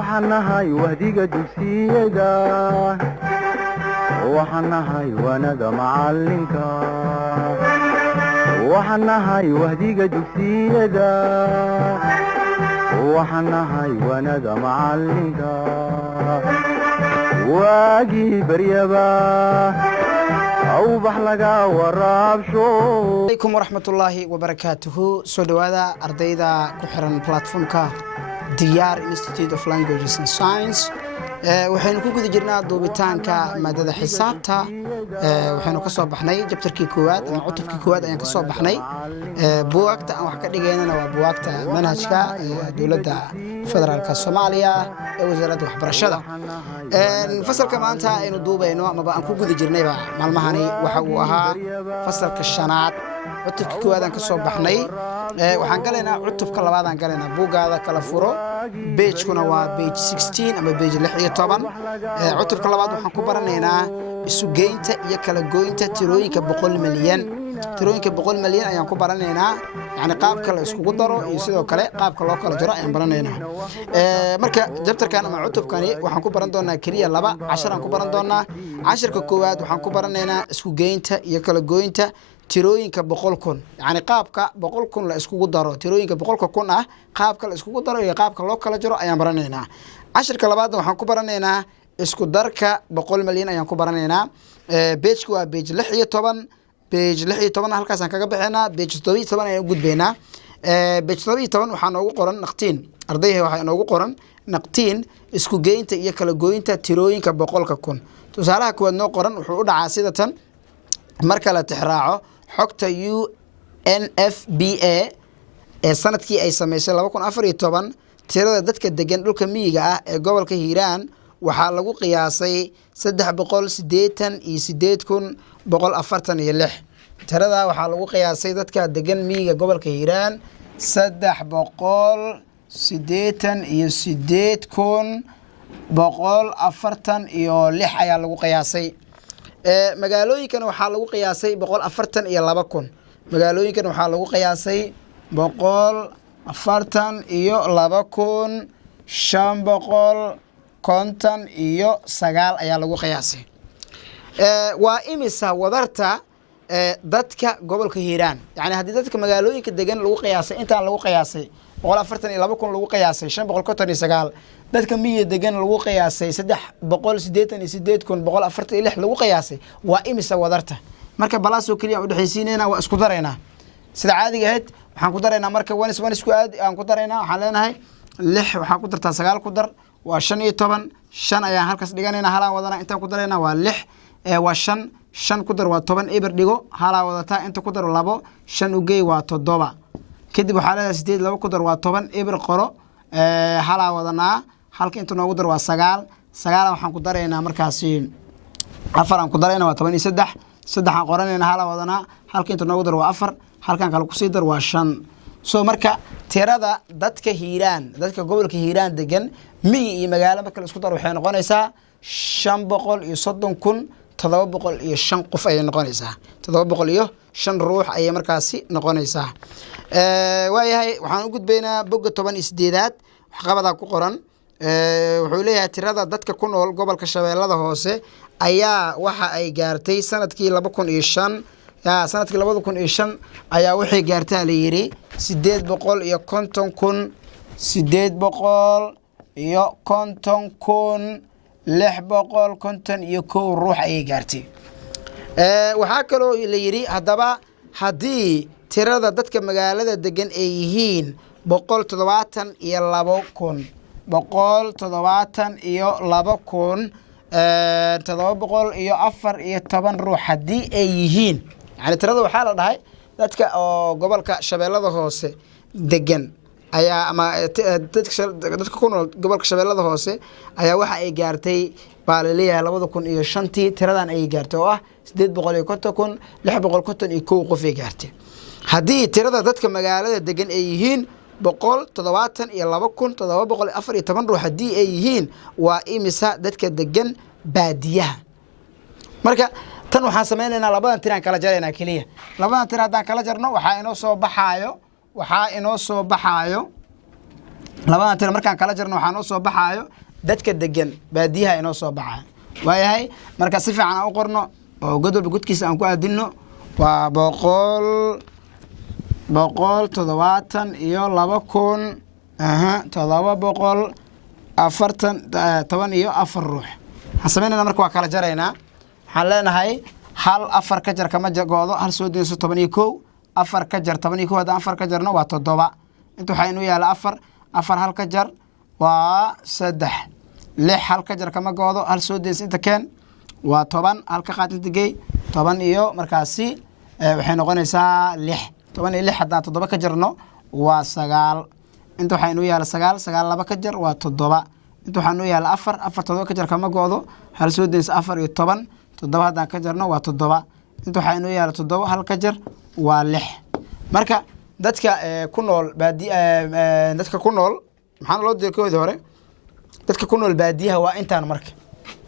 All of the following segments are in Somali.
waxanahay wahdiga dugsiyada waxanahay wanada macalinka waxanahay wahdiga dugsiyada waxanahay wanada macalinka waagi baryaba awbax laga waraabsho. Alaykum warahmatullahi wabarakatuhu. Soo dhawaada ardayda ku xiran platformka Diyar Institute of Languages and Science. waxaynu ku guda jirnaa duubitaanka maadada xisaabta. waxaynu ka soo baxnay chapterkii koowaad ama cutubkii koowaad ayaan ka soo baxnay. buugagta aan wax ka dhigaynana waa buugagta manhajka dowladda federaalka Soomaaliya ee wasaaradda waxbarashada. fasalka maanta aynu duubayno ama aan ku guda jirnayba maalmahani waxa uu ahaa fasalka shanaad. cutubkii koowaad aan ka soo baxnay. waxaan galaynaa cutubka labaad aan galaynaa. buugaada kala furo. page-kuna waa page 16 ama page 16. cutubka labaad waxaan ku baranaynaa isu geynta iyo kala goynta tirooyinka 100 milyan. tirooyinka 100 milyan ayaan ku baranaynaa. yani qaabka la isku daro iyo sidoo kale qaabka loo kala jaro ayaan baranaynaa. marka chapterkan ama cutubkani waxaan ku baran doonaa kaliya 2 cashar aan ku baran doonaa. casharka koowaad waxaan ku baranaynaa isku geynta iyo kala goynta tirooyinka 100,000. yani qaabka 100,000 la isku daro. tirooyinka 100,000 ah qaabka la isku daro iyo qaabka loo kala jaro ayaan baranaynaa. casharka labaad waxaan ku baranaynaa isku darka 100 milyan ayaan ku baranaynaa. page-ku waa page 16. page 16 halkaas aan kaga bixinaa. page 17 ayaan u gudbaynaa. page 17 waxaa noogu qoran naqtiin. ardayda waxaa noogu qoran naqtiin isku geynta iyo kala goynta tirooyinka 100,000. tusaalaha kuwaad noo qoran wuxuu u dhacaa sida tan. marka la tixraaco xogta UNFPA ee sanadkii ay sameysay 2014 tirada dadka degan dhulka miyiga ah ee gobolka Hiiraan waxaa lagu qiyaasay 388,146. tirada waxaa lagu qiyaasay dadka degan miyiga gobolka Hiiraan 388,146 ayaa lagu qiyaasay. magaalooyinkan waxaa lagu qiyaasay 142,000. magaalooyinkan waxaa lagu qiyaasay 142,559 ayaa lagu qiyaasay. waa imisa wadarta dadka gobolka Hiiraan. yani haddii dadka magaalooyinka degan lagu qiyaasay intaan lagu qiyaasay 142,000 lagu qiyaasay 559. dadka miyiga degan lagu qiyaasay 388,146 lagu qiyaasay waa imisa wadarta. marka balaasoo kaliya u dhaxaysiinayna waa isku daraynaa sida caadiga ahayd. waxaan ku daraynaa marka wanis isku aad aan ku daraynaa. waxaan leenahay 6 waxaan ku dartaa 9 ku dar waa 15. 5 ayaan halkaas dhiganaynaa. halaan wadana intaan ku daraynaa waa 6 waa 5. 5 ku dar waa 10 eber dhigo. halaa wadataa inta ku dar 2 5 u geey waa 7. kadib waxaa leedahay 8 2 ku dar waa 10 eber qoro. halaa wadanaa halka inta noogu dar waa 9. 9 waxaan ku daraynaa markaasi 4 aan ku daraynaa waa 13. 3 aan qoranaynaa halaa wadanaa halka inta noogu dar waa 4. halkan kale ku sii dar waa 5. soo marka tirada dadka Hiiraan dadka gobolka Hiiraan degan miyi iyo magaalo marka la isku daro waxay noqonaysaa 530,705 qof ayay noqonaysaa. 705 ruux ayay markaasi noqonaysaa. waayahay waxaan u gudbaynaa bogga 18aad waxqabadaa ku qoran. wuxuu leeyahay tirada dadka ku nool gobolka Shabeellada Hoose ayaa waxa ay gaartay sanadkii 2005. sanadkii 2005 ayaa waxay gaartay la yiri 850,651 ruux ayay gaartay. waxaa kaloo la yiri haddaba haddii tirada dadka magaalada degan ay yihiin 172,000 714 ruux haddii ay yihiin. yani tirada waxaa la dhahay dadka oo gobolka Shabeellada Hoose degan ayaa ama dadka ku nool gobolka Shabeellada Hoose ayaa waxa ay gaartay baa la leeyahay 2005 tiradan ay gaartay oo ah 850,651 qof ay gaartay. haddii tirada dadka magaalada degan ay yihiin 172,714 ruux haddii ay yihiin waa imisa dadka degan baadiyaha. marka tan waxaan sameynaynaa labadan tiraan kala jaraynaa kaliya. labadan tir haddaan kala jarno waxaa inoo soo baxaayo labadan tiro markaan kala jarno waxaa noo soo baxaayo dadka degan baadiyaha inoo soo baxaayo waayahay marka si fiican aan u qorno oo god walba godkiisa aan ku aadinno waa boqol toddobaatan iyo 714 iyo 4 ruux waxaan samaynayna marka waa kala jaraynaa waxaan leenahay hal 4 ka jar kama goodo hal soo dayso 11 4 ka jar 11 haddaan 4 ka jarno waa 7 inta waxaa inuu yaala 4 hal ka jar waa 3 6 hal ka jar kama goodo hal soo dayso inta keen waa 10 hal ka qaad inta geey 10 iyo markaasi waxay noqonaysaa 6 10 iyo 6 haddaan 7 ka jarno waa 9 inta waxaa inuu yaala 9 9 2 ka jar waa 7 inta waxaa inuu yaala 4 7 ka jar kama goodo hal soo dayso 4 iyo 10 7 haddaan ka jarno waa 7 inta waxaa inuu yaala 7 hal ka jar waa 6 marka dadka ku nool dadka ku nool maxaan loo deekoodi hore dadka ku nool baadiyaha waa intaan marka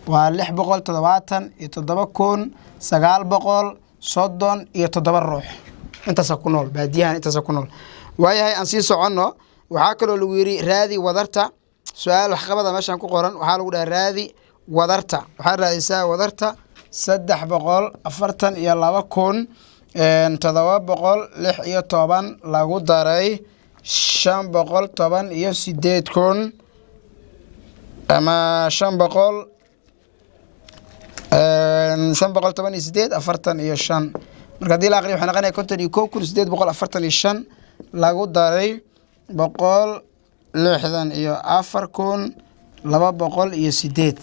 waa 677,937 ruux intaas ku nool baadiyahan intaas ku nool waayahay aan sii soconno waxaa kaloo lagu yiri raadi wadarta su'aal wax qabada meeshan ku qoran waxaa lagu dhahay raadi wadarta waxaa raadisaa wadarta 342,716 lagu daray 518,000 ama 518,45 marka hadii la aqriyo waxay noqonaysaa 51,845 lagu daray 164,208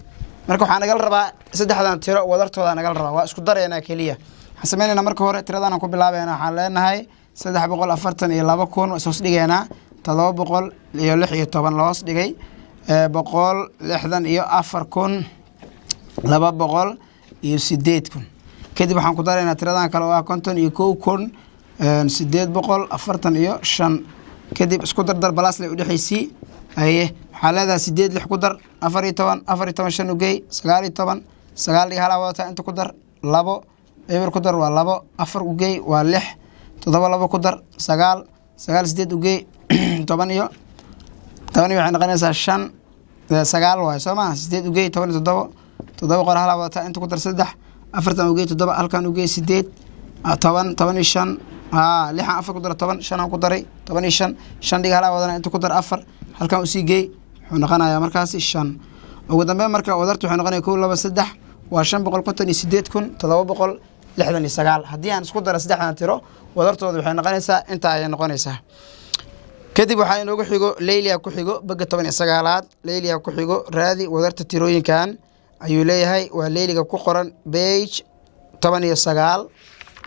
marka waxaa nagal rabaa saddexdan tiro wadartooda nagal rabaa waa isku dareena kaliya waxaan sameeynaa marka hore tiradan aan ku bilaabayna waxaan leenahay 342,000 soo dhigeena 716 loos dhigay 164,208 kadib waxaan ku dareynaa tiradan kale oo ah 51,845 kadib isku dardar balaas leh u dhaxaysii haye waxaa leedahay 8 6 ku dar 14 5 u geey 19 9 hal wadata inta ku dar 2 eber ku dar waa 2 4 u geey waa 6 7 2 ku dar 9 8 u geey 10 iyo waxay noqonaysaa 5 9 waay soo ma 8 u geey 17 qor hal wadata inta ku dar 3 4 u geey 7 halkan u geey 8 15 6 4 ku dar 10 5 ku daray 15 5 dhiga hal wadana inta ku dar 4 halkan u sii geey wuxuu noqonayaa markaasi 5 ugu dambeyn marka wadartu waxay noqonaysaa 2 2 3 waa 558,769 haddii aan isku daro saddexdan tiro wadartooda waxay noqonaysaa inta ay noqonaysaa kadib waxaa inoogu xigo Leyliya ku xigo baga 19aad Leyliya ku xigo raadi wadarta tirooyinkan ayuu leeyahay waa Leyliga ku qoran page 19